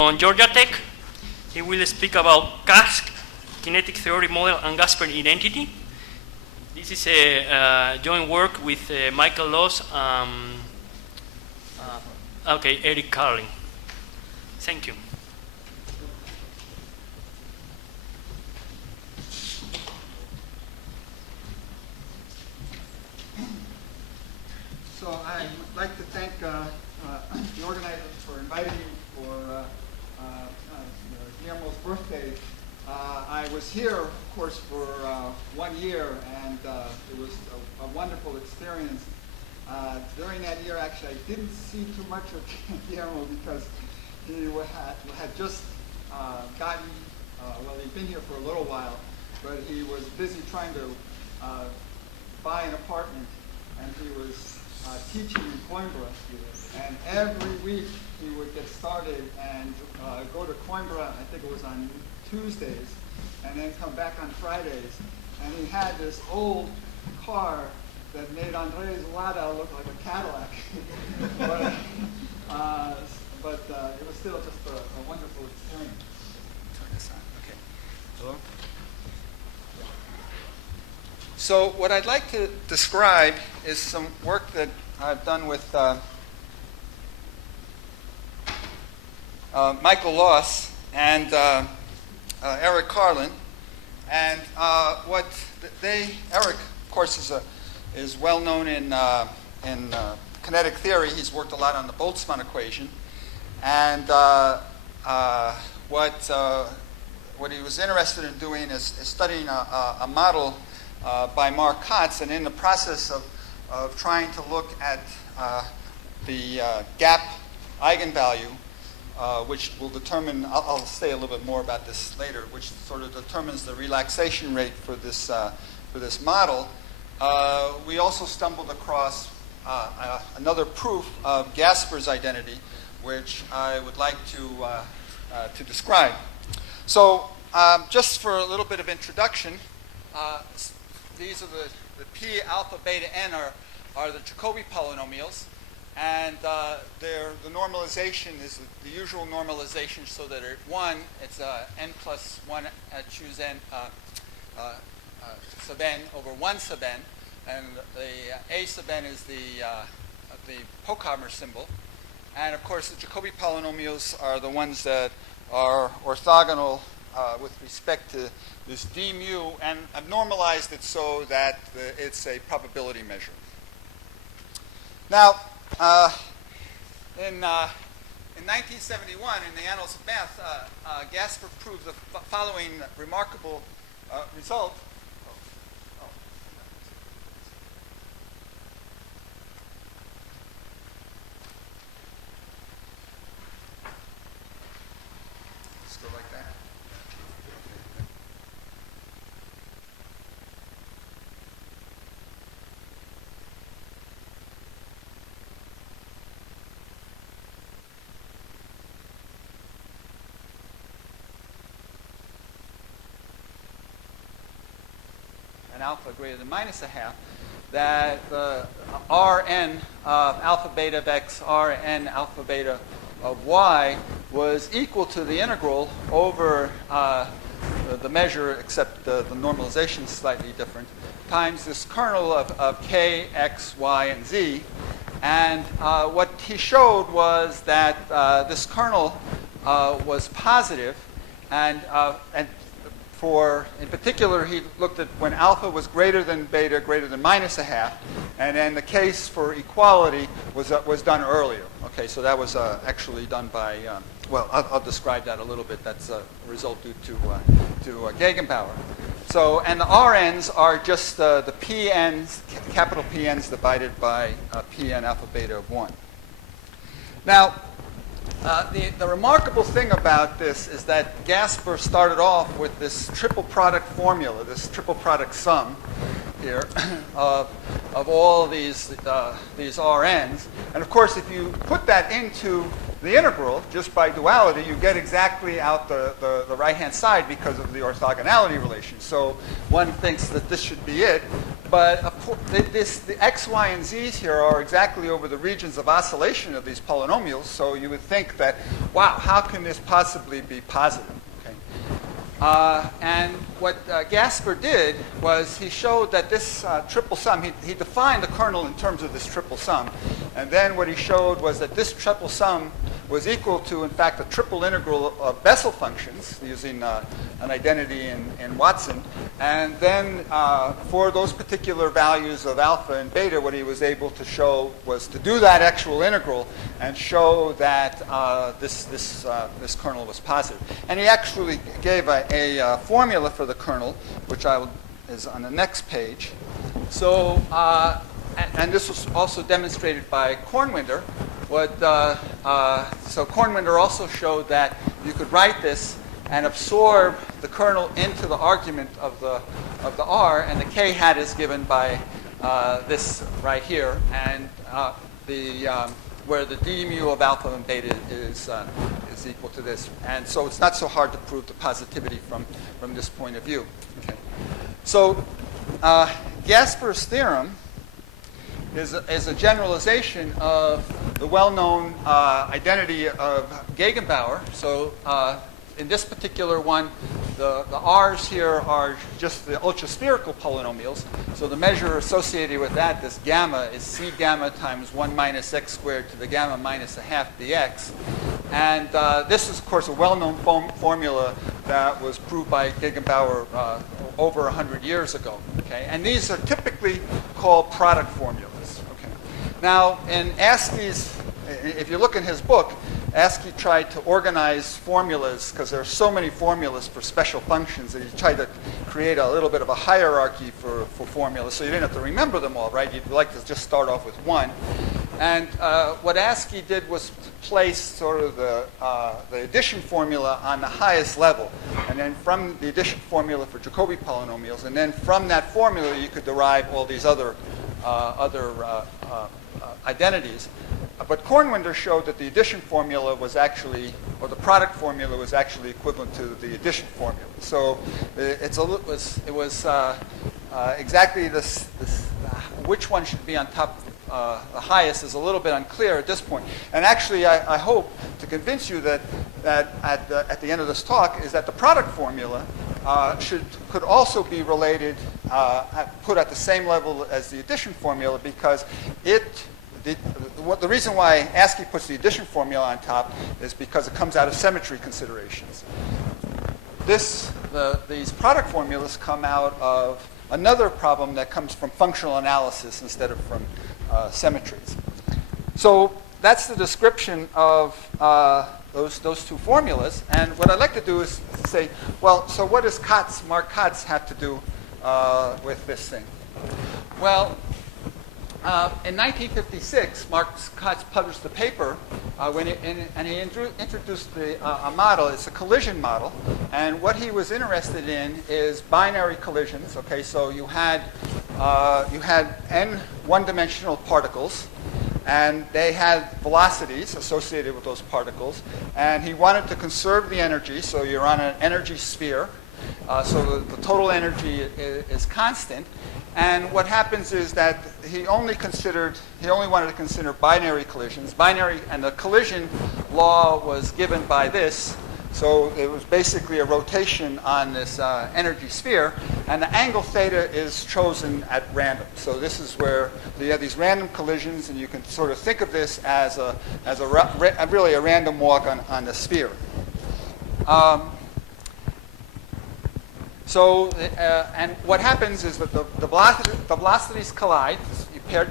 On Georgia Tech, he will speak about CASC, kinetic theory model, and Gasper identity. This is a joint work with Michael Loss, Eric Carlin. Thank you. So I'd like to thank the organizers for inviting me for Guillermo's birthday. I was here, of course, for 1 year, and it was a wonderful experience. During that year, actually, I didn't see too much of Guillermo because he had just gotten, he'd been here for a little while, but he was busy trying to buy an apartment, and he was teaching in Coimbra. And every week he would get started and go to Coimbra, I think it was on Tuesdays, and then come back on Fridays. And he had this old car that made Andres Lada look like a Cadillac. but it was still just a wonderful experience. Turn this on. Okay. Hello? So what I'd like to describe is some work that I've done with Michael Loss and Eric Carlin. And Eric, of course, is well known in kinetic theory. He's worked a lot on the Boltzmann equation. And what he was interested in doing is studying a model by Markov, and in the process of trying to look at the gap eigenvalue, which will determine, I'll say a little bit more about this later, which sort of determines the relaxation rate for this model. We also stumbled across another proof of Gasper's identity, which I would like to describe. So just for a little bit of introduction, these are the P alpha beta n are the Jacobi polynomials. And the normalization is the usual normalization, so that at 1, it's n plus 1, choose n sub n over 1 sub n. And the a sub n is the Pochhammer symbol. And of course, the Jacobi polynomials are the ones that are orthogonal with respect to this d mu. And I've normalized it so that it's a probability measure. Now, in 1971, in the Annals of Math, Gasper proved the following remarkable result. Let's go like that. Alpha greater than minus a half, that the Rn of alpha beta of x, Rn alpha beta of y was equal to the integral over the measure, except the normalization is slightly different, times this kernel of k, x, y, and z. And what he showed was that this kernel was positive, and in particular, he looked at when alpha was greater than beta, greater than minus a half, and then the case for equality was done earlier. Okay, so that was actually done by, I'll describe that a little bit. That's a result due to Gegenbauer. So, and the Rn's are just the Pn's, capital Pn's divided by Pn alpha beta of 1. Now, the remarkable thing about this is that Gasper started off with this triple product formula, this triple product sum here of all these Rn's. And of course, if you put that into the integral, just by duality, you get exactly out the right-hand side because of the orthogonality relation. So one thinks that this should be it. But the x, y, and z's here are exactly over the regions of oscillation of these polynomials. So you would think that, wow, how can this possibly be positive? Okay. And what Gasper did was he showed that this triple sum, he defined the kernel in terms of this triple sum. And then what he showed was that this triple sum was equal to, in fact, a triple integral of Bessel functions using an identity in Watson. And then for those particular values of alpha and beta, what he was able to show was to do that actual integral and show that this kernel was positive. And he actually gave a formula for the kernel, which is on the next page. So, and this was also demonstrated by Kornwinder. So Kornwinder also showed that you could write this and absorb the kernel into the argument of the R, and the k hat is given by this right here, and where the d mu of alpha and beta is equal to this. And so it's not so hard to prove the positivity from this point of view. Okay. So Gasper's theorem is a generalization of the well-known identity of Gegenbauer. So in this particular one, the R's here are just the ultraspherical polynomials. So the measure associated with that, this gamma, is C gamma times 1 minus x squared to the gamma minus a half dx. And this is, of course, a well-known formula that was proved by Gegenbauer over 100 years ago. Okay? And these are typically called product formulas. Okay? Now, in ASCII's, if you look in his book, ASCII tried to organize formulas because there are so many formulas for special functions that he tried to create a little bit of a hierarchy for formulas, so you didn't have to remember them all, right? You'd like to just start off with one. And what ASCII did was to place sort of the addition formula on the highest level, and then from the addition formula for Jacobi polynomials, and then from that formula you could derive all these other identities. But Kornwinder showed that the addition formula was actually, or the product formula was actually equivalent to the addition formula. So it was exactly this which one should be on top, the highest is a little bit unclear at this point. And actually, I hope to convince you that at the end of this talk is that the product formula could also be related, put at the same level as the addition formula, because the reason why ASCII puts the addition formula on top is because it comes out of symmetry considerations. These product formulas come out of another problem that comes from functional analysis instead of from symmetries. So that's the description of those two formulas. And what I'd like to do is say, well, so what does Mark Katz have to do with this thing? Well, in 1956, Mark Katz published the paper and he introduced a model. It's a collision model. And what he was interested in is binary collisions. Okay, so you had n one-dimensional particles, and they had velocities associated with those particles. And he wanted to conserve the energy, so you're on an energy sphere. So the total energy is constant. And what happens is that he only wanted to consider binary collisions. And the collision law was given by this. So it was basically a rotation on this energy sphere. And the angle theta is chosen at random. So this is where you have these random collisions, and you can sort of think of this as really a random walk on the sphere. And what happens is that the velocities collide.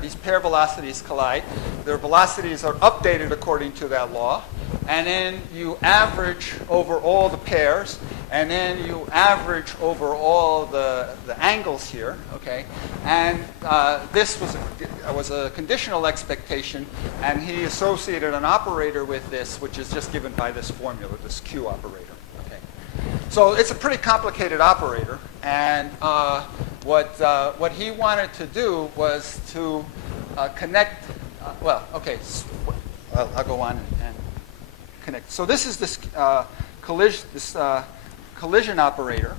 These pair velocities collide. Their velocities are updated according to that law. And then you average over all the pairs. And then you average over all the angles here. Okay? And this was a conditional expectation. And he associated an operator with this, which is just given by this formula, this Q operator. So it's a pretty complicated operator, and what he wanted to do was to connect. I'll go on and connect. So this is this collision operator,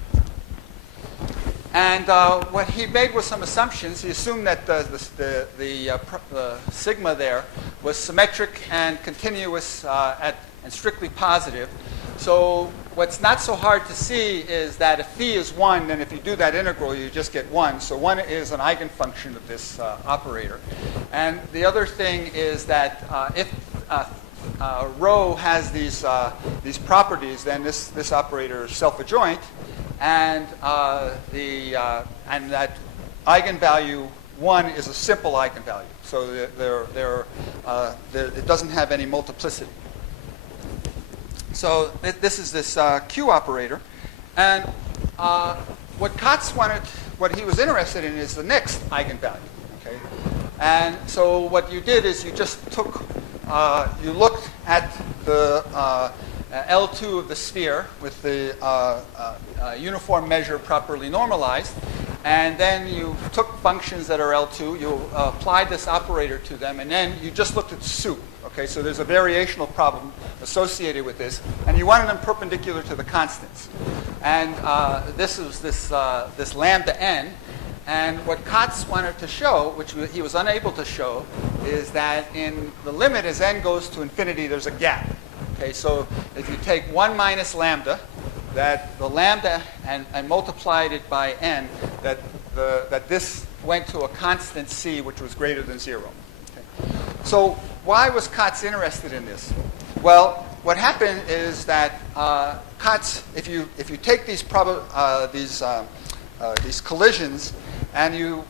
And what he made was some assumptions. He assumed that the sigma there was symmetric and continuous and strictly positive. So what's not so hard to see is that if phi is 1, then if you do that integral, you just get 1. So 1 is an eigenfunction of this operator. And the other thing is that if rho has these properties, then this operator is self-adjoint, and that eigenvalue 1 is a simple eigenvalue. So it doesn't have any multiplicity. So this is this Q operator. And what Kotz wanted, what he was interested in is the next eigenvalue. Okay? And so what you did is you just took, you looked at the L2 of the sphere with the uniform measure properly normalized. And then you took functions that are L2, you applied this operator to them, and then you just looked at soup. Okay, so there's a variational problem associated with this, and you wanted them perpendicular to the constants. And this is this lambda n. And what Kotz wanted to show, which he was unable to show, is that in the limit as n goes to infinity, there's a gap. Okay, so if you take 1 minus lambda, that the lambda and multiplied it by n, that this went to a constant c, which was greater than 0. Okay. So why was Kotz interested in this? Well, what happened is that Kotz, if you take these collisions and you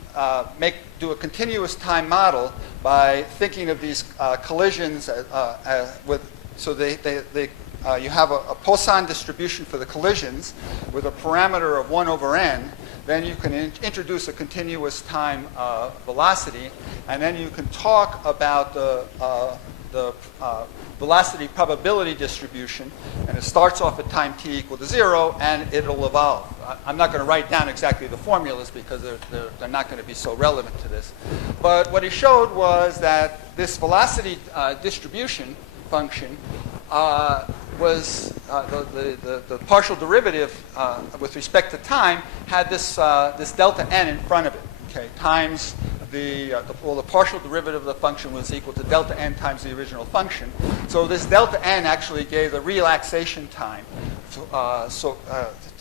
do a continuous time model by thinking of these collisions you have a Poisson distribution for the collisions with a parameter of 1 over n. Then you can introduce a continuous time velocity, and then you can talk about the velocity probability distribution, and it starts off at time t equal to 0, and it'll evolve. I'm not going to write down exactly the formulas because they're not going to be so relevant to this. But what he showed was that this velocity distribution function was the partial derivative with respect to time had this delta n in front of it, okay, times the partial derivative of the function was equal to delta n times the original function. So this delta n actually gave the relaxation time. So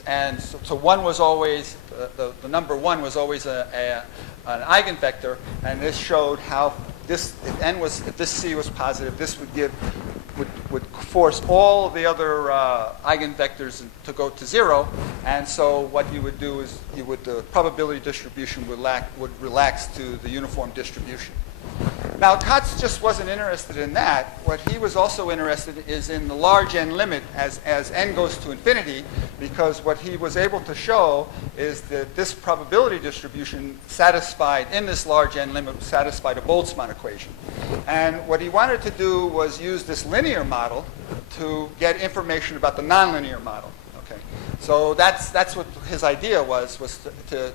1 was always the number 1 was always an eigenvector, and this showed how this if this c was positive, this would force all the other eigenvectors to go to 0, and so what you would do is the probability distribution would relax to the uniform distribution. Now, Kotz just wasn't interested in that. What he was also interested is in the large n limit as n goes to infinity, because what he was able to show is that this probability distribution satisfied in this large n limit satisfied a Boltzmann equation. And what he wanted to do was use this linear model to get information about the nonlinear model. Okay, so that's what his idea was to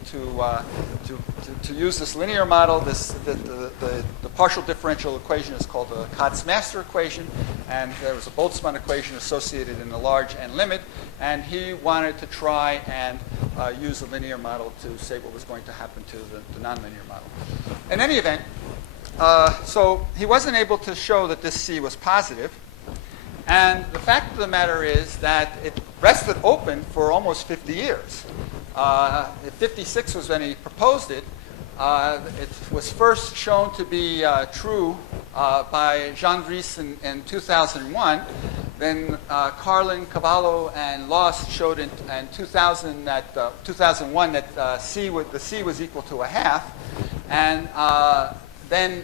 use this linear model. The partial differential equation is called the Kotz-Master equation, and there was a Boltzmann equation associated in the large n limit, and he wanted to try and use the linear model to say what was going to happen to the nonlinear model. In any event, so he wasn't able to show that this c was positive. And the fact of the matter is that it rested open for almost 50 years. 56 was when he proposed it. It was first shown to be true by Jean Vries in 2001. Then Carlin, Cavallo, and Loss showed in 2001 that the c was equal to a half. And then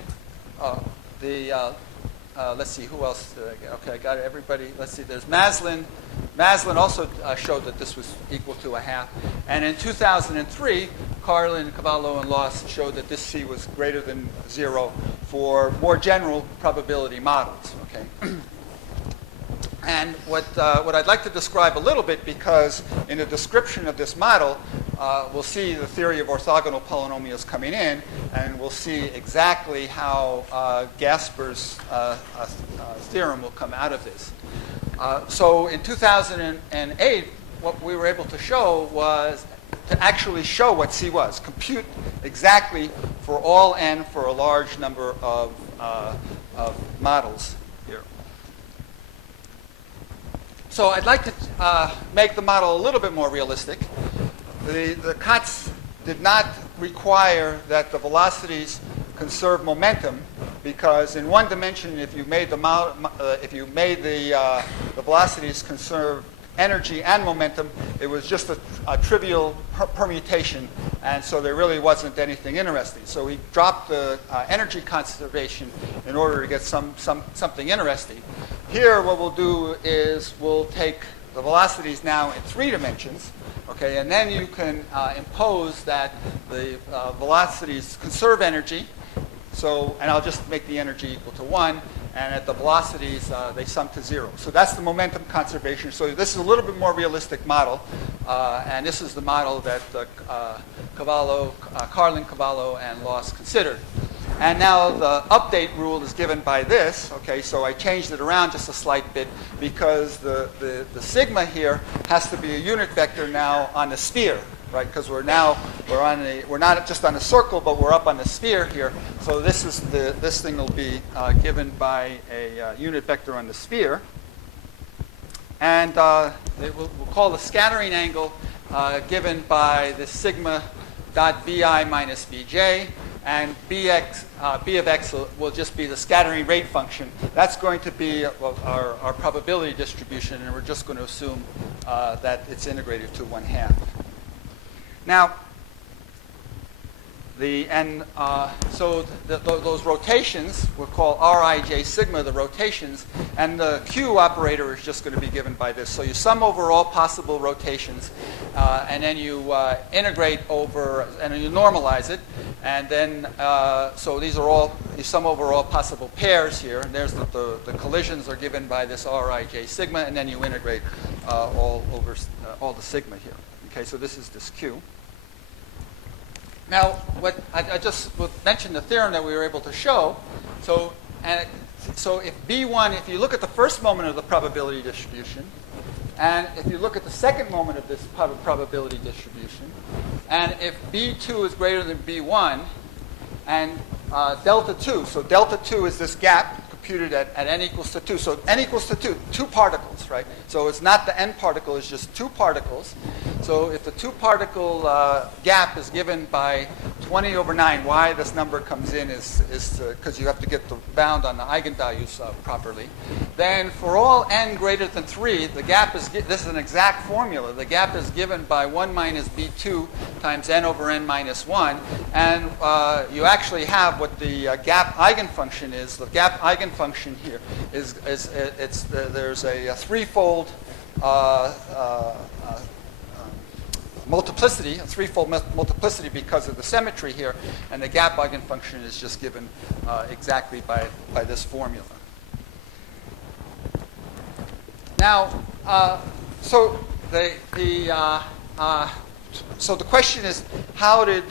let's see, who else did I get? Okay, I got it, everybody. Let's see, there's Maslin. Maslin also showed that this was equal to a half. And in 2003, Carlin, Cavallo, and Loss showed that this c was greater than 0 for more general probability models. Okay. And what I'd like to describe a little bit, because in the description of this model, we'll see the theory of orthogonal polynomials coming in, and we'll see exactly how Gasper's theorem will come out of this. So in 2008, what we were able to show was to actually show what C was. Compute exactly for all n for a large number of models here. So I'd like to make the model a little bit more realistic. The COTS did not require that the velocities conserve momentum, because in one dimension, if you made the velocities conserve energy and momentum, it was just a trivial permutation, and so there really wasn't anything interesting. So we dropped the energy conservation in order to get something interesting. Here, what we'll do is we'll take the velocities now in 3 dimensions, okay, and then you can impose that the velocities conserve energy. So, and I'll just make the energy equal to 1, and at the velocities, they sum to 0. So that's the momentum conservation. So this is a little bit more realistic model, and this is the model that Carlin, Cavallo, and Loss considered. And now the update rule is given by this. Okay, so I changed it around just a slight bit because the sigma here has to be a unit vector now on the sphere, right? Because we're not just on a circle, but we're up on the sphere here. So this thing will be given by a unit vector on the sphere, and we'll call the scattering angle given by the sigma dot bi minus bj, and b of x will just be the scattering rate function. That's going to be our probability distribution, and we're just going to assume that it's integrated to 1/2. Now, those rotations we'll call Rij sigma, the rotations, and the Q operator is just going to be given by this. So you sum over all possible rotations, and then you integrate over, and then you normalize it, and then so these are all, you sum over all possible pairs here, and there's the collisions are given by this Rij sigma, and then you integrate all over all the sigma here. Okay, so this is this Q. Now, what I just mentioned the theorem that we were able to show. So if B1, if you look at the first moment of the probability distribution, and if you look at the second moment of this probability distribution, and if B2 is greater than B1, and delta 2, so delta 2 is this gap computed at n equals to 2. So n equals to 2 particles, right? So it's not the n particle, it's just 2 particles. So if the 2 particle gap is given by 20 over 9, why this number comes in is because you have to get the bound on the eigenvalues properly. Then for all n greater than 3, the gap is, this is an exact formula. The gap is given by 1 minus b2 times n over n minus 1. And you actually have what the gap eigenfunction is. The gap eigenfunction here is there's a threefold multiplicity, a threefold multiplicity because of the symmetry here, and the gap eigenfunction is just given exactly by this formula. Now, so the question is, how did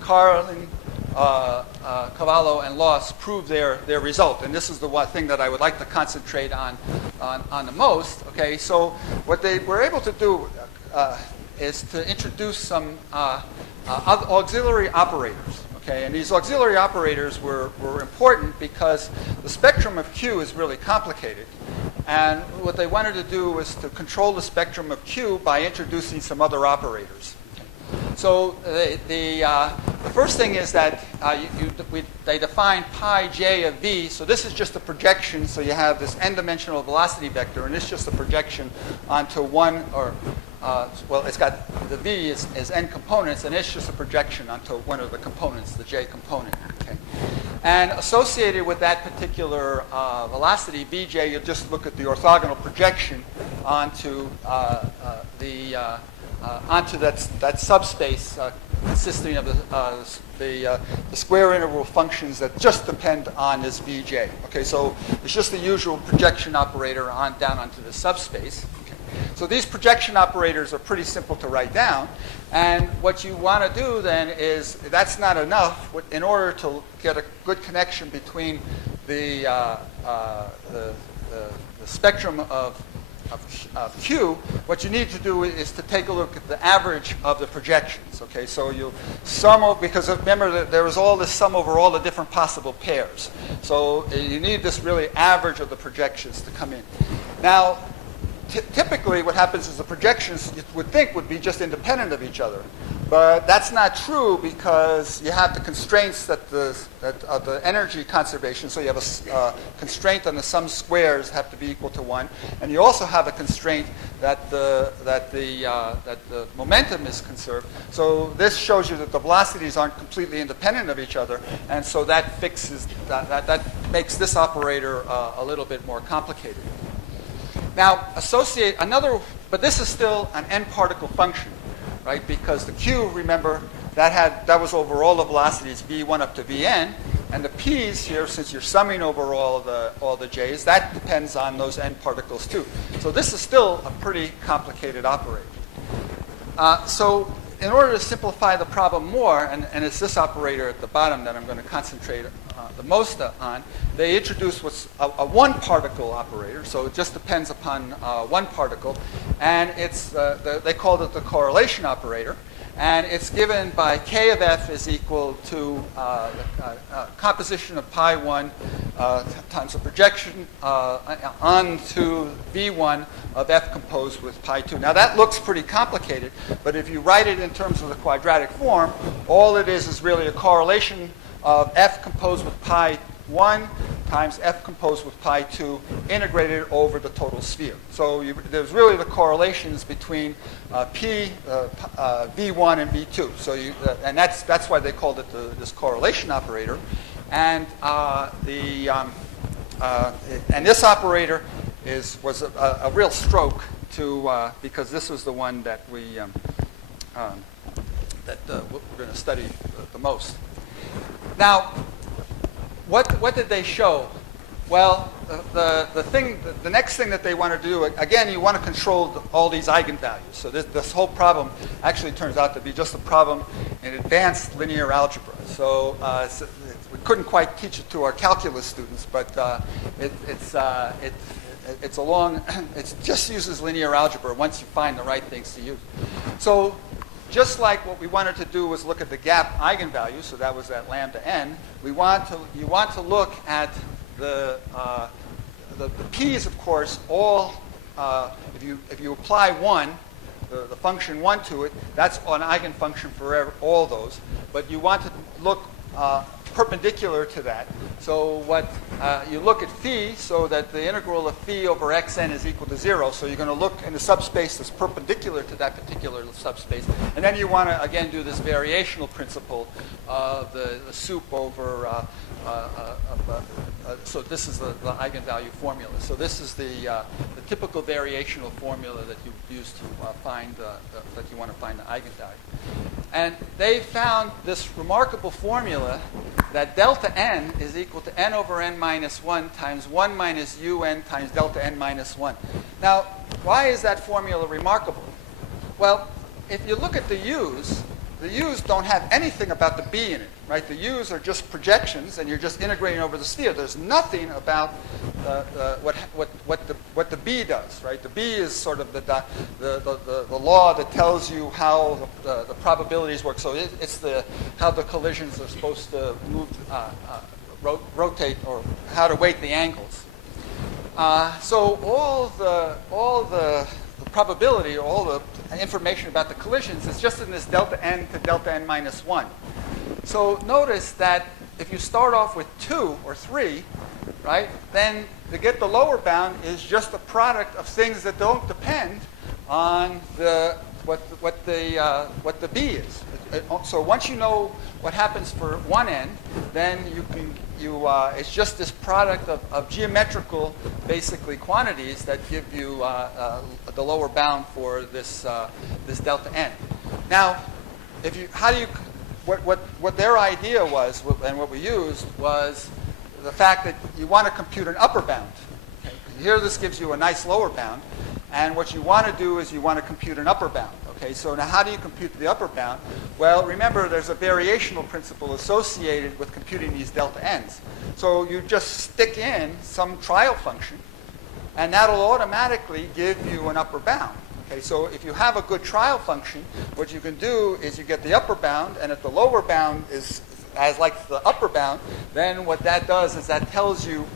Carlin, Cavallo, and Loss prove their result? And this is the one thing that I would like to concentrate on the most. Okay, so what they were able to do is to introduce some auxiliary operators. Okay, and these auxiliary operators were important because the spectrum of Q is really complicated. And what they wanted to do was to control the spectrum of Q by introducing some other operators. So the first thing is that they define pi j of v. So this is just a projection. So you have this n-dimensional velocity vector, and it's just a projection onto one, or well, it's got the v is n components, and it's just a projection onto one of the components, the j component. Okay, and associated with that particular velocity vj, you just look at the orthogonal projection onto onto that subspace consisting of the square interval functions that just depend on this Vj. Okay, so it's just the usual projection operator down onto the subspace. Okay. So these projection operators are pretty simple to write down, and what you want to do then is, that's not enough. In order to get a good connection between the spectrum of of Q, what you need to do is to take a look at the average of the projections. Okay, so you sum over, because remember that there was all this sum over all the different possible pairs. So you need this really average of the projections to come in. Now, typically what happens is the projections you would think would be just independent of each other. But that's not true because you have the constraints of the energy conservation. So you have a constraint on the sum squares have to be equal to 1. And you also have a constraint that the momentum is conserved. So this shows you that the velocities aren't completely independent of each other. And so that fixes, that makes this operator a little bit more complicated. Now, associate another, but this is still an n-particle function. Right? Because the Q, remember, that was over all the velocities, v1 up to vn, and the p's here, since you're summing over all the j's, that depends on those n particles too. So this is still a pretty complicated operator. So in order to simplify the problem more, and it's this operator at the bottom that I'm going to concentrate the most on, they introduced what's a one-particle operator. So it just depends upon one particle. And it's they called it the correlation operator. And it's given by k of f is equal to the composition of pi 1 times the projection onto v1 of f composed with pi 2. Now that looks pretty complicated, but if you write it in terms of the quadratic form, all it is really a correlation of f composed with pi 1 times f composed with pi 2 integrated over the total sphere. So there's really the correlations between p, v1 and v2. So and that's why they called it this correlation operator. And and this operator was a real stroke to because this was the one that we're going to study the most. Now, what did they show? Well, the next thing that they wanted to do, again, you want to control all these eigenvalues. So this whole problem actually turns out to be just a problem in advanced linear algebra. So we couldn't quite teach it to our calculus students, but it just uses linear algebra once you find the right things to use. So just like what we wanted to do was look at the gap eigenvalue, so that was at lambda n, you want to look at the p's, of course, all, if you apply 1, the function 1 to it, that's an eigenfunction for all those. But you want to look perpendicular to that. So what you look at phi so that the integral of phi over xn is equal to 0. So you're going to look in the subspace that's perpendicular to that particular subspace. And then you want to, again, do this variational principle of the soup over, so this is the eigenvalue formula. So this is the typical variational formula that you use to find, that you want to find the eigenvalue. And they found this remarkable formula that delta n is equal to n over n minus 1 times 1 minus un times delta n minus 1. Now, why is that formula remarkable? Well, if you look at the u's don't have anything about the b in it, right? The u's are just projections, and you're just integrating over the sphere. There's nothing about what the b does, right? The b is sort of the law that tells you how the probabilities work. So it's how the collisions are supposed to move, rotate, or how to weight the angles. So all the probability, or all the information about the collisions is just in this delta n to delta n minus 1. So notice that if you start off with 2 or 3, right, then to get the lower bound is just a product of things that don't depend on what the b is. So once you know what happens for one end, then it's just this product of geometrical, basically, quantities that give you the lower bound for this delta n. Now, what their idea was, and what we used, was the fact that you want to compute an upper bound. Okay? Here, this gives you a nice lower bound, and what you want to do is you want to compute an upper bound. Okay, so now how do you compute the upper bound? Well, remember, there's a variational principle associated with computing these delta n's. So you just stick in some trial function, and that'll automatically give you an upper bound. Okay, so if you have a good trial function, what you can do is you get the upper bound, and if the lower bound is as like the upper bound, then what that does is that tells you,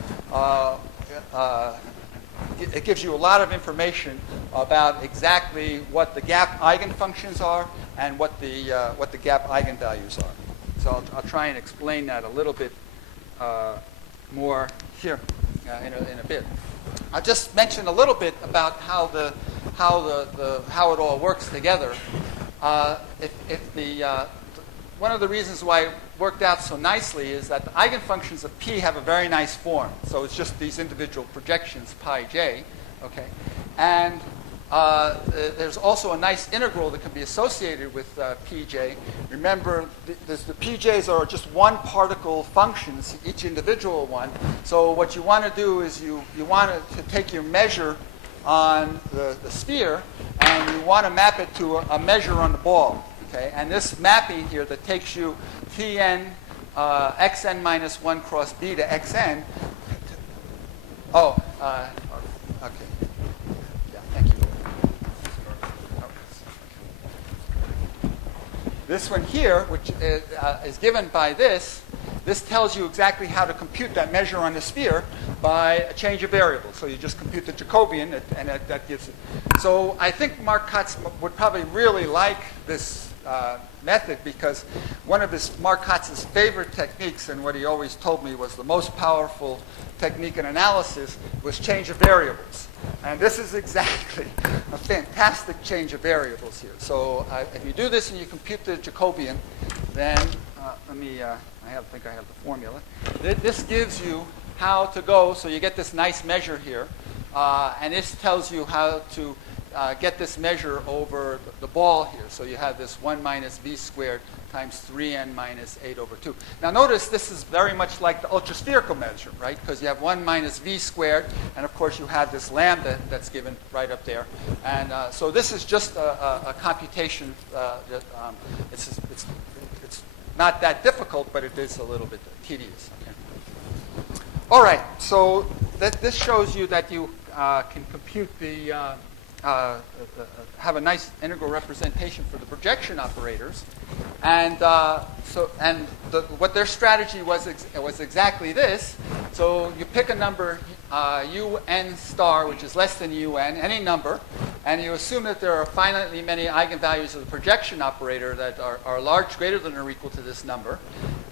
it gives you a lot of information about exactly what the gap eigenfunctions are and what the gap eigenvalues are. So I'll try and explain that a little bit more here in a bit. I'll just mention a little bit about how it all works together. One of the reasons why it worked out so nicely is that the eigenfunctions of P have a very nice form. So it's just these individual projections, pi j, okay? And there's also a nice integral that can be associated with Pj. Remember, the Pj's are just one particle functions, each individual one. So what you want to do is you want to take your measure on the sphere, and you want to map it to a measure on the ball. Okay? And this mapping here that takes you Tn xn minus 1 cross b to xn. Okay. Yeah, thank you. This one here, which is given by this tells you exactly how to compute that measure on the sphere by a change of variable. So you just compute the Jacobian, and that gives it. So I think Mark Kotz would probably really like this method, because one of Mark Kotz's favorite techniques, and what he always told me was the most powerful technique in analysis, was change of variables. And this is exactly a fantastic change of variables here. So if you do this and you compute the Jacobian, then I think I have the formula. This gives you how to go. So you get this nice measure here, and this tells you how to get this measure over the ball here. So you have this 1 minus v squared times 3n minus 8 over 2. Now notice this is very much like the ultraspherical measure, right? Because you have 1 minus v squared, and of course you have this lambda that's given right up there. And so this is just a computation. It's not that difficult, but it is a little bit tedious. Okay. All right, so this shows you that you can compute have a nice integral representation for the projection operators, and what their strategy was exactly this. So you pick a number un star, which is less than un, any number, and you assume that there are finitely many eigenvalues of the projection operator that are large, greater than or equal to this number,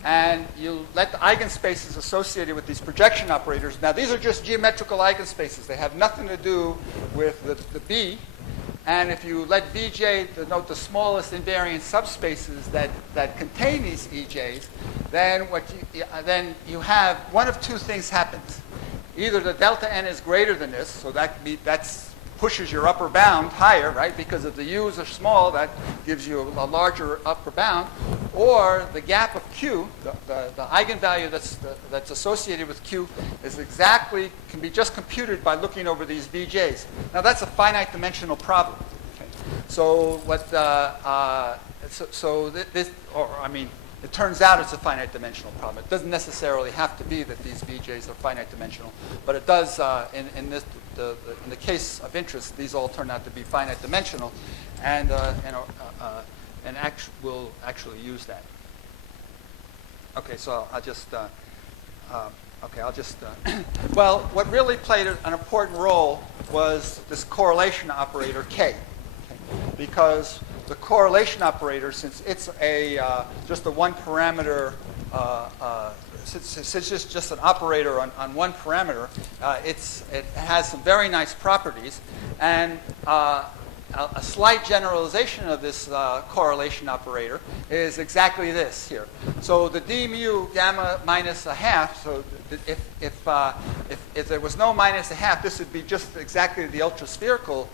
and you let the eigenspaces associated with these projection operators. Now these are just geometrical eigenspaces. They have nothing to do with the B. And if you let Vj denote the smallest invariant subspaces that contain these Ej's, then then you have one of two things happens. Either the delta n is greater than this, so that pushes your upper bound higher, right? Because if the u's are small, that gives you a larger upper bound. Or the gap of q, the eigenvalue that's associated with q, can be just computed by looking over these Vj's. Now that's a finite dimensional problem. Okay. So it turns out it's a finite dimensional problem. It doesn't necessarily have to be that these Vj's are finite dimensional, but it does in the case of interest. These all turn out to be finite dimensional, and we'll actually use that. Okay, so I'll just well, what really played an important role was this correlation operator k, okay? Because the correlation operator, since it's just a one parameter, since it's just an operator on one parameter, it has some very nice properties, and a slight generalization of this correlation operator is exactly this here. So the d mu gamma minus a half. So if there was no minus a half, this would be just exactly the ultraspherical.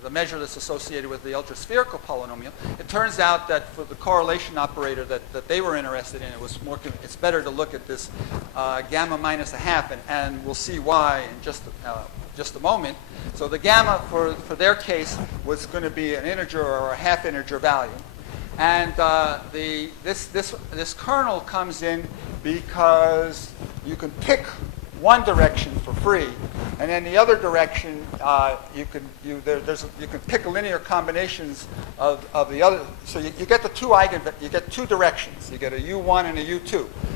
The measure that's associated with the ultraspherical polynomial. It turns out that for the correlation operator that they were interested in, it's better to look at this gamma minus a half, and we'll see why in just a moment. So the gamma for their case was going to be an integer or a half integer value, and this kernel comes in because you can pick one direction for free, And then the other direction, you can pick linear combinations of the other. So you get the two you get two directions. You get a U1 and a U2.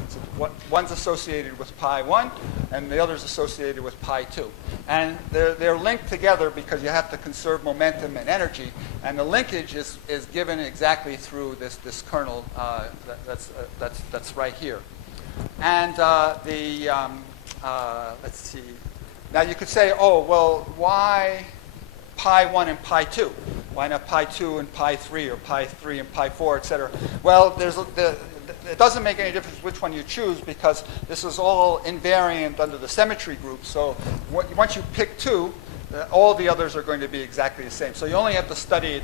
So one's associated with pi 1, and the other's associated with pi 2. And they're linked together because you have to conserve momentum and energy. And the linkage is given exactly through this kernel that's right here. And let's see. Now you could say, oh, well, why pi 1 and pi 2? Why not pi 2 and pi 3, or pi 3 and pi 4, et cetera? Well, it doesn't make any difference which one you choose because this is all invariant under the symmetry group. So once you pick 2, all the others are going to be exactly the same. So you only have to study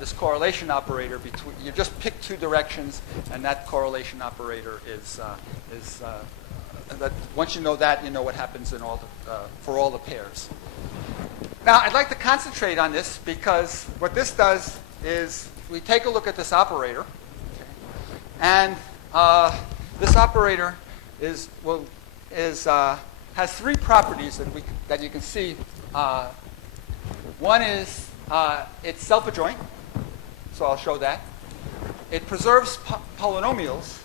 this correlation operator between. You just pick 2 directions, and that correlation operator is that once you know that, you know what happens in for all the pairs. Now, I'd like to concentrate on this because what this does is we take a look at this operator, okay, and this operator has 3 properties that you can see. One is it's self-adjoint, so I'll show that. It preserves polynomials.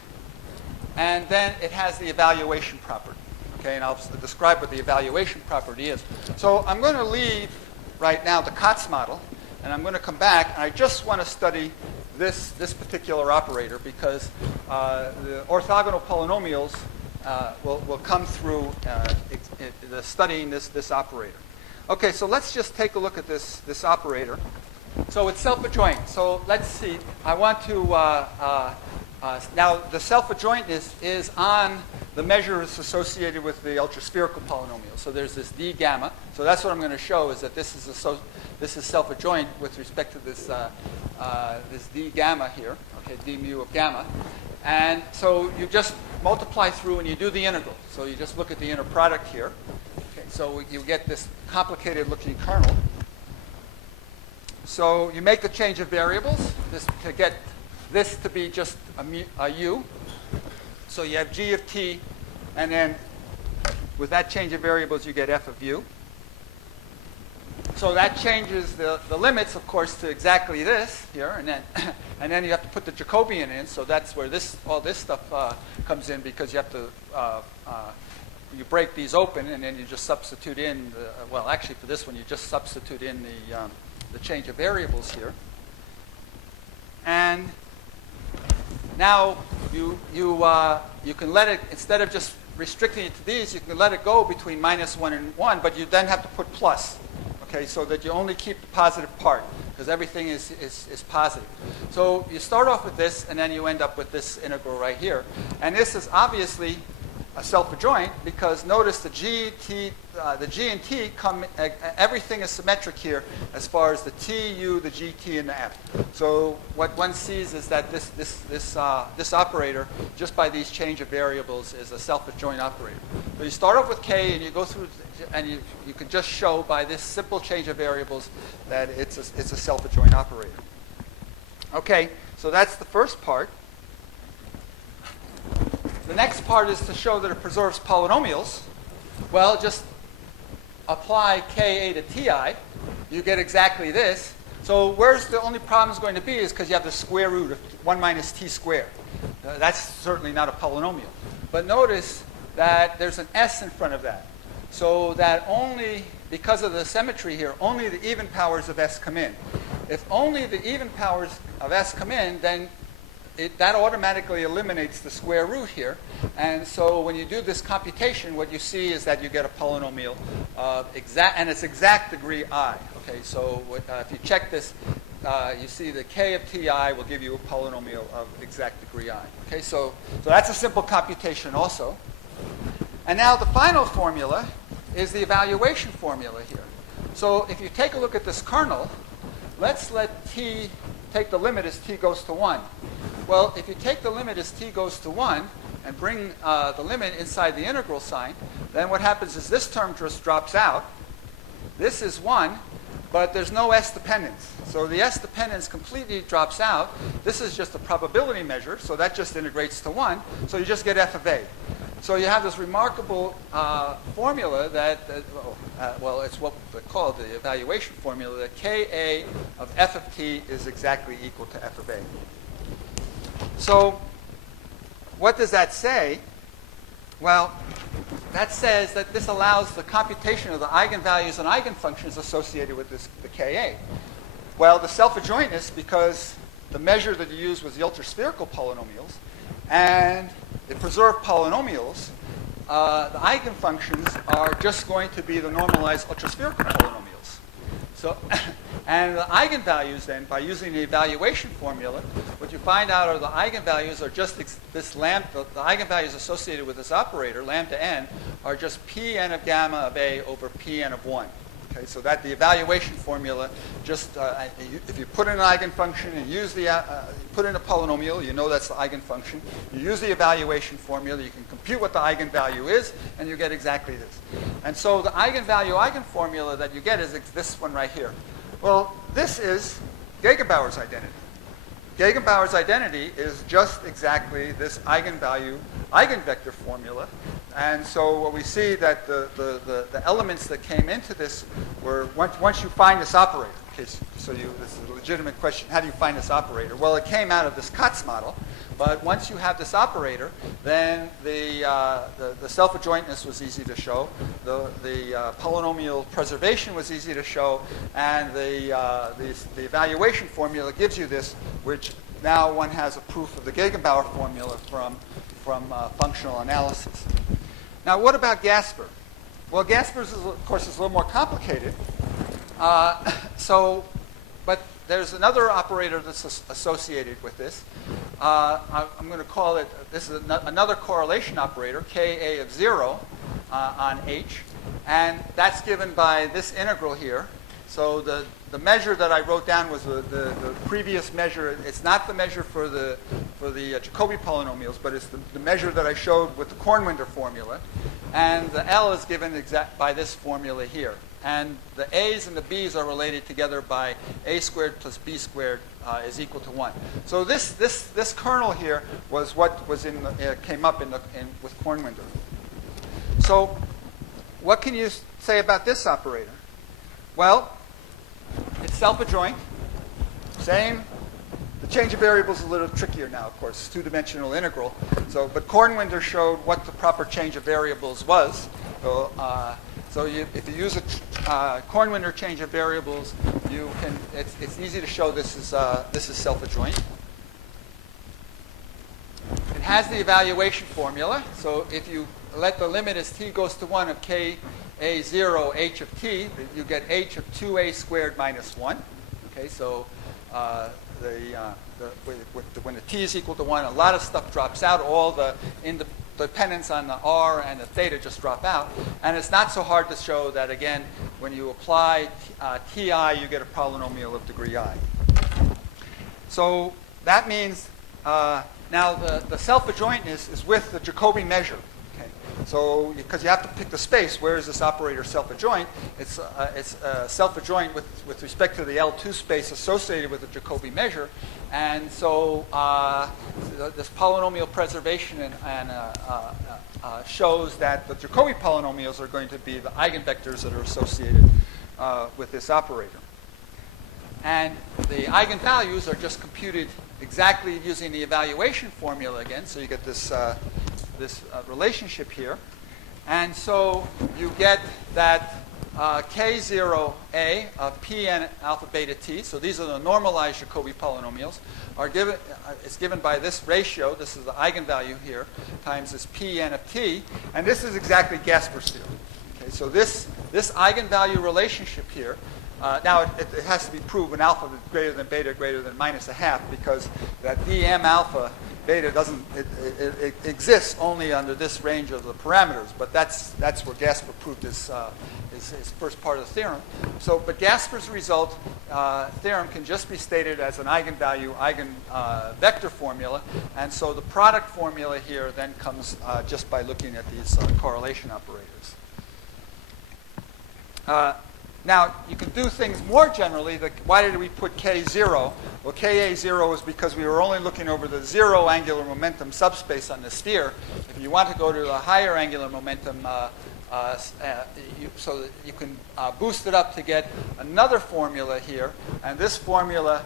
And then it has the evaluation property. Okay, and I'll describe what the evaluation property is. So I'm going to leave right now the Kotz model, and I'm going to come back, and I just want to study this particular operator because the orthogonal polynomials will come through studying this operator. Okay, so let's just take a look at this operator. So it's self-adjoint. So let's see. I want to now the self-adjointness is on the measures associated with the ultraspherical polynomial. So there's this d gamma. So that's what I'm going to show is that this is self-adjoint with respect to this d gamma here. Okay, d mu of gamma. And so you just multiply through and you do the integral. So you just look at the inner product here. Okay, so you get this complicated-looking kernel. So you make the change of variables to get this to be just a u. So you have g of t, and then with that change of variables, you get f of u. So that changes the limits, of course, to exactly this here, and then you have to put the Jacobian in. So that's where all this stuff comes in because you have to you break these open, and then you just substitute in. Well, actually, for this one, you just substitute in the change of variables here, and now you can let it, instead of just restricting it to these, you can let it go between -1 and 1, but you then have to put plus, okay, so that you only keep the positive part because everything is positive. So you start off with this, and then you end up with this integral right here, and this is obviously a self-adjoint because notice the G and T come. Everything is symmetric here as far as the T, U, the G, T, and the F. So what one sees is that this operator, just by these change of variables, is a self-adjoint operator. So you start off with K, and you go through, and you can just show by this simple change of variables that it's a self-adjoint operator. Okay, so that's the first part. The next part is to show that it preserves polynomials. Well, just apply Ka to Ti. You get exactly this. So where's the only problem is going to be is because you have the square root of 1 minus t squared. That's certainly not a polynomial. But notice that there's an s in front of that. So that only, because of the symmetry here, only the even powers of s come in. If only the even powers of s come in, then that automatically eliminates the square root here. And so when you do this computation, what you see is that you get a polynomial of and it's exact degree I. Okay, so if you check this, you see the k of ti will give you a polynomial of exact degree I. Okay, so that's a simple computation also. And now the final formula is the evaluation formula here. So if you take a look at this kernel, let's let t take the limit as t goes to 1. Well, if you take the limit as t goes to 1 and bring the limit inside the integral sign, then what happens is this term just drops out. This is 1, but there's no s dependence. So the s dependence completely drops out. This is just a probability measure, so that just integrates to 1. So you just get f of a. So you have this remarkable formula that well, it's what we call the evaluation formula, that Ka of f of t is exactly equal to f of a. So what does that say? Well, that says that this allows the computation of the eigenvalues and eigenfunctions associated with the Ka. Well, the self-adjointness, because the measure that you used was the ultraspherical polynomials, and the preserved polynomials, the eigenfunctions are just going to be the normalized ultraspherical polynomials. So, and the eigenvalues then, by using the evaluation formula, what you find out are the eigenvalues are just this lambda, the eigenvalues associated with this operator, lambda n, are just Pn of gamma of a over Pn of 1. Okay, so that the evaluation formula, just if you put in an eigenfunction and use the put in a polynomial, you know that's the eigenfunction. You use the evaluation formula, you can compute what the eigenvalue is, and you get exactly this. And so the eigenvalue eigenformula that you get is this one right here. Well, this is Gegenbauer's identity. Gegenbauer's identity is just exactly this eigenvalue eigenvector formula. And so what we see that the elements that came into this were, once you find this operator, this is a legitimate question, how do you find this operator? Well, it came out of this Kotz model, but once you have this operator, then the self-adjointness was easy to show, the polynomial preservation was easy to show, and the evaluation formula gives you this, which now one has a proof of the Gegenbauer formula from functional analysis. Now, what about Gasper? Well, Gasper's, of course, is a little more complicated. But there's another operator that's associated with this. I'm going to call it, this is another correlation operator, Ka of 0 on H. And that's given by this integral here. So the measure that I wrote down was the previous measure. It's not the measure for the Jacobi polynomials, but it's the measure that I showed with the Kornwinder formula. And the L is given by this formula here. And the A's and the B's are related together by A squared plus B squared is equal to 1. So this kernel here was what was came up with Kornwinder. So what can you say about this operator? Well, it's self-adjoint. Same. The change of variables is a little trickier now, of course. It's two-dimensional integral. So, but Kornwinder showed what the proper change of variables was. So, if you use a Kornwinder change of variables, you can. It's easy to show this is self-adjoint. It has the evaluation formula. So, if you let the limit as t goes to 1 of Ka0 h of t, you get h of 2a squared minus 1. Okay, so when the t is equal to 1, a lot of stuff drops out. All the dependence on the r and the theta just drop out. And it's not so hard to show that, again, when you apply ti, you get a polynomial of degree I. So that means now the self-adjointness is with the Jacobi measure. So, because you have to pick the space, where is this operator self-adjoint? It's self-adjoint with respect to the L2 space associated with the Jacobi measure. And so this polynomial preservation shows that the Jacobi polynomials are going to be the eigenvectors that are associated with this operator. And the eigenvalues are just computed exactly using the evaluation formula again. So you get this relationship here. And so you get that K0a of Pn alpha beta t, so these are the normalized Jacobi polynomials, it's given by this ratio, this is the eigenvalue here, times this Pn of t, and this is exactly Gasper's theorem. Okay, so this eigenvalue relationship here, now it has to be proven alpha greater than beta greater than minus a half, because that dm alpha beta doesn't, it exists only under this range of the parameters, but that's where Gasper proved his first part of the theorem. So, but Gasper's result theorem can just be stated as an eigenvalue eigenvector formula, and so the product formula here then comes just by looking at these correlation operators. Now, you can do things more generally. Why did we put K0? Well, Ka0 is because we were only looking over the zero angular momentum subspace on the sphere. If you want to go to the higher angular momentum so that you can boost it up to get another formula here. And this formula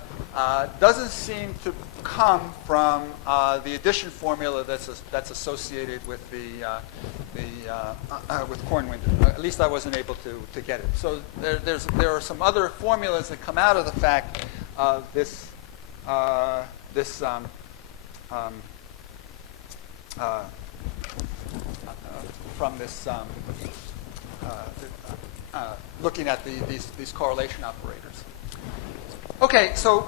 doesn't seem to come from the addition formula that's associated with with Kornwinder. At least I wasn't able to get it. So there are some other formulas that come out of the fact of from this looking at these correlation operators. Okay, so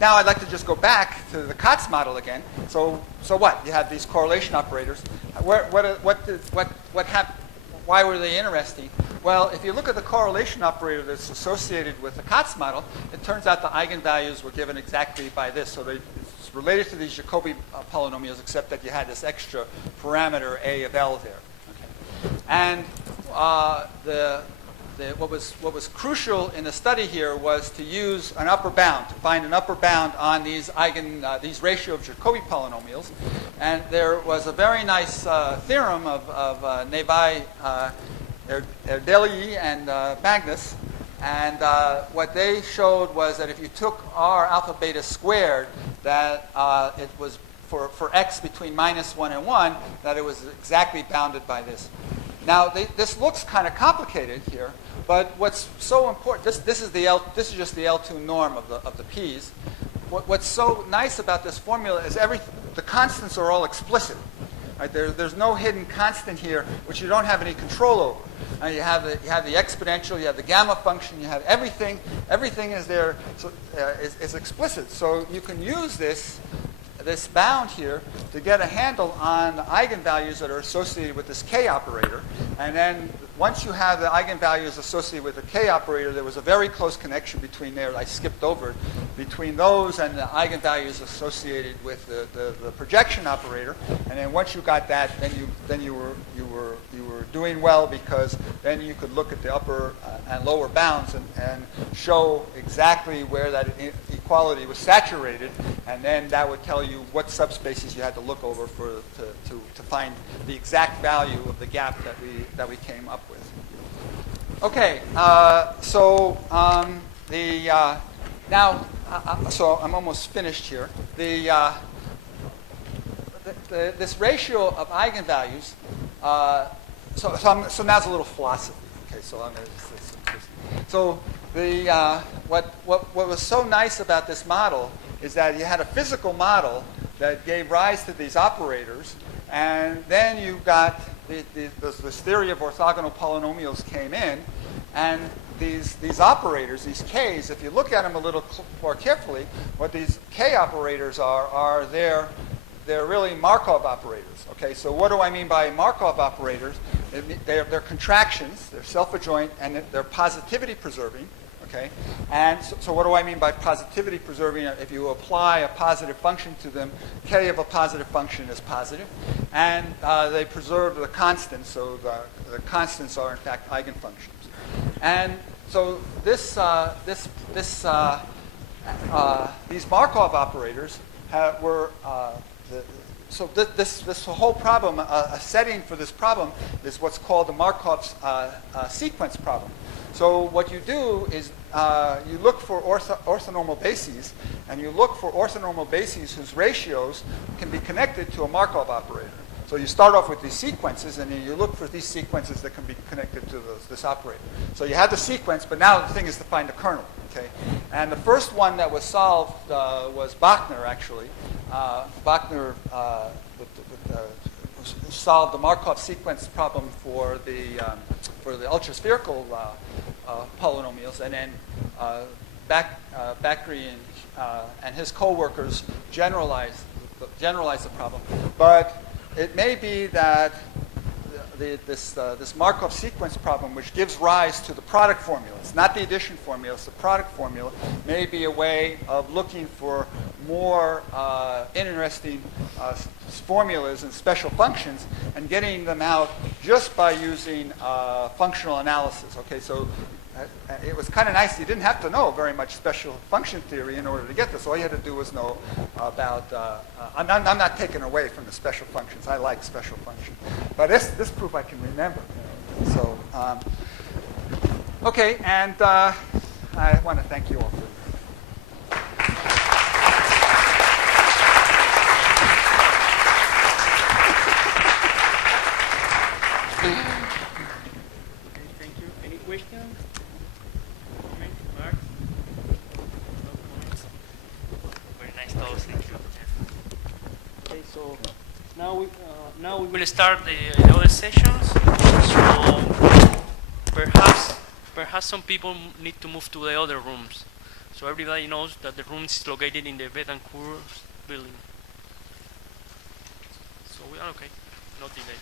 now I'd like to just go back to the Kotz model again. So what? You have these correlation operators. What happened? Why were they interesting? Well, if you look at the correlation operator that's associated with the Kotz model, it turns out the eigenvalues were given exactly by this. So it's related to these Jacobi polynomials, except that you had this extra parameter A of L there. Okay. And what was crucial in the study here was to use an upper bound, to find an upper bound on these ratio of Jacobi polynomials. And there was a very nice theorem of Nebai, Erdely, and Magnus. And what they showed was that if you took R alpha beta squared, that it was for x between -1 and 1, that it was exactly bounded by this. Now, this looks kind of complicated here, but what's so important, this is just the L2 norm of the P's. What's so nice about this formula is the constants are all explicit. Right? There's no hidden constant here, which you don't have any control over. You have the exponential, you have the gamma function, you have everything. Everything is there, so, is explicit. So you can use this bound here to get a handle on the eigenvalues that are associated with this K operator. And then once you have the eigenvalues associated with the K operator, there was a very close connection between there. I skipped over it. Between those and the eigenvalues associated with the projection operator. And then once you got that, then you were doing well, because then you could look at the upper and lower bounds and show exactly where that equality was saturated, and then that would tell you what subspaces you had to look over to find the exact value of the gap that we came up with. Okay, so I'm almost finished here. This ratio of eigenvalues. So now's a little philosophy. Okay, so I'm going to what was so nice about this model is that you had a physical model that gave rise to these operators, and then you got this theory of orthogonal polynomials came in, and these operators, these K's, if you look at them a little more carefully, what these K operators are they're really Markov operators. Okay, so what do I mean by Markov operators? They're contractions, they're self-adjoint, and they're positivity preserving. Okay, and so what do I mean by positivity preserving? If you apply a positive function to them, K of a positive function is positive, and they preserve the constants. So the constants are in fact eigenfunctions. And so these Markov operators were so this whole problem, a setting for this problem is what's called the Markov's sequence problem. So what you do is you look for orthonormal bases, and you look for orthonormal bases whose ratios can be connected to a Markov operator. So you start off with these sequences, and then you look for these sequences that can be connected to this operator. So you have the sequence, but now the thing is to find the kernel. Okay, and the first one that was solved was Bachner, actually. Bachner solved the Markov sequence problem for the ultraspherical polynomials, and then Bakri and his co-workers generalized the problem. But it may be that this Markov sequence problem, which gives rise to the product formula, it's not the addition formula, it's the product formula, may be a way of looking for more interesting formulas and special functions and getting them out just by using functional analysis. Okay, so it was kind of nice. You didn't have to know very much special function theory in order to get this. All you had to do was know about, I'm not taking away from the special functions. I like special functions. But this proof I can remember. So, okay, and I want to thank you all for Okay, thank you. Any questions? Comments? Remarks? No comments? Very nice talks. Thank you. Okay, so now we will start the other sessions. So perhaps some people need to move to the other rooms. So everybody knows that the room is located in the Betancourt building. So we are okay. No delay.